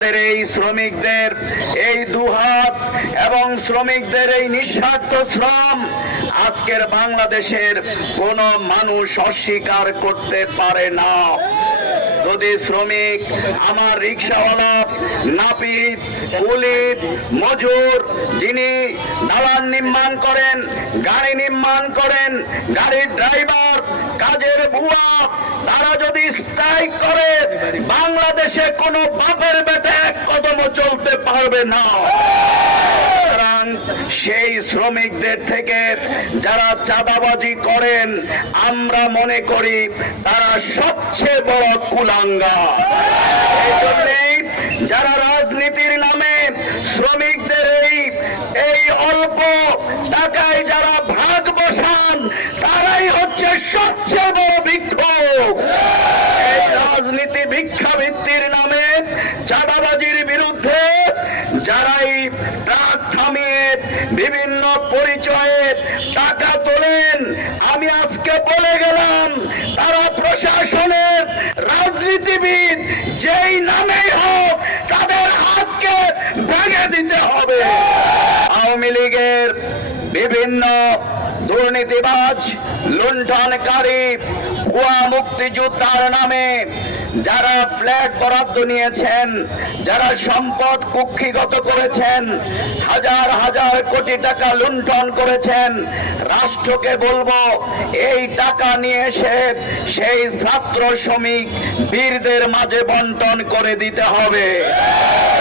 এই শ্রমিকদের এই দুহাত এবং শ্রমিকদের এই নিঃস্বার্থ শ্রম আজকের বাংলাদেশের কোন মানুষ অস্বীকার করতে পারে না। যদি শ্রমিক আমার রিক্সাওয়ালা, নাপিত, কুলি, মজুর, যিনি দালান নির্মাণ করেন, গাড়ি নির্মাণ করেন, গাড়ির ড্রাইভার, কাজের বুয়া, তারা যদি স্ট্রাইক করে বাংলাদেশে কোনো বাপের বেটা এক কদমও চলতে পারবে না। সেই শ্রমিকদের থেকে যারা চাঁদাবাজি করেন আমরা মনে করি তারা সবচেয়ে বড় কুলাঙ্গার। এই জন্যই যারা রাজনীতির নামে শ্রমিকদের এই অল্প টাকায় যারা ভাগ বসান তারাই হচ্ছে সবচেয়ে বড় ভিক্ষুক। এই রাজনীতি ভিক্ষাবৃত্তির নামে চাঁদাবাজির বিরুদ্ধে যারাই ট্রাক থামিয়ে বিভিন্ন পরিচয়ে টাকা তোলেন, আমি আজকে বলে গেলাম তারা প্রশাসনের রাজনীতিবিদ যেই নামেই হোক তাদের হাতকে ভেঙে দিতে হবে। আওয়ামী লীগের বিভিন্ন দুর্নীতিবাজ, লুণ্ঠনকারী, ভুয়া মুক্তিযোদ্ধার নামে যারা ফ্ল্যাট বরাদ্দ নিয়েছেন, যারা সম্পদ কুক্ষিগত করেছেন, হাজার হাজার কোটি টাকা লুণ্ঠন করেছেন, রাষ্ট্রকে বলবো এই টাকা নিয়ে এসে সেই ছাত্র শ্রমিক বীরদের মাঝে বন্টন করে দিতে হবে।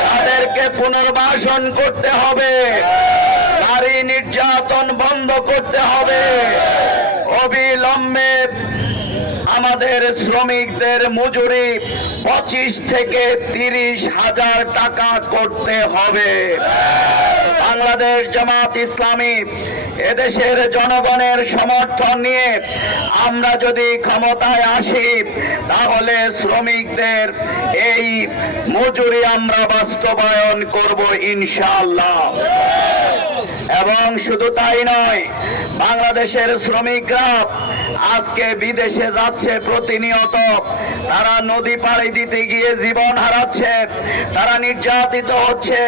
তাদেরকে পুনর্বাসন করতে হবে, নারী নির্যাতন বন্ধ করতে হবে। অবিলম্বে আমাদের শ্রমিকদের মজুরি 25 থেকে 30 হাজার টাকা করতে হবে। বাংলাদেশ জামাত ইসলামী এদেশের জনগণের সমর্থন নিয়ে আমরা যদি ক্ষমতায় আসি তাহলে শ্রমিকদের এই মজুরি আমরা বাস্তবায়ন করব ইনশাআল্লাহ। এবং শুধু তাই নয়, বাংলাদেশের শ্রমিকরা আজকে বিদেশে যাচ্ছে প্রতিনিয়ত, তারা নদী পাড়ি দিতে গিয়ে জীবন হারাচ্ছে, তারা নির্যাতিত হচ্ছে।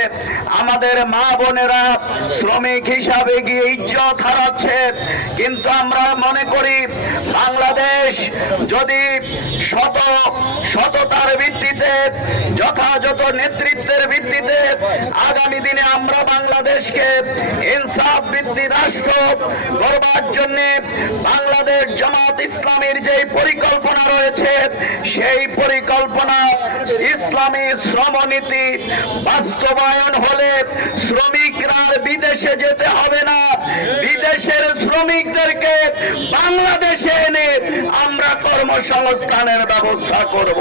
আমাদের মা বোনেরা শ্রমিক হিসাবে গিয়ে ইজ্জত হারাচ্ছে। কিন্তু আমরা মনে করি বাংলাদেশ যদি সততার ভিত্তিতে, যথাযথ নেতৃত্বের ভিত্তিতে আগামী দিনে আমরা বাংলাদেশকে ইনসাফ ভিত্তিক রাষ্ট্র গড়বার জন্য বাংলাদেশ জামাত ইসলামের যে পরিকল্পনা রয়েছে সেই পরিকল্পনা ইসলামী শ্রমনীতি বাস্তবায়ন হলে শ্রমিকরা বিদেশে যেতে হবে না, বিদেশের শ্রমিকদেরকে বাংলাদেশে এনে আমরা কর্মসংস্থানের ব্যবস্থা করব।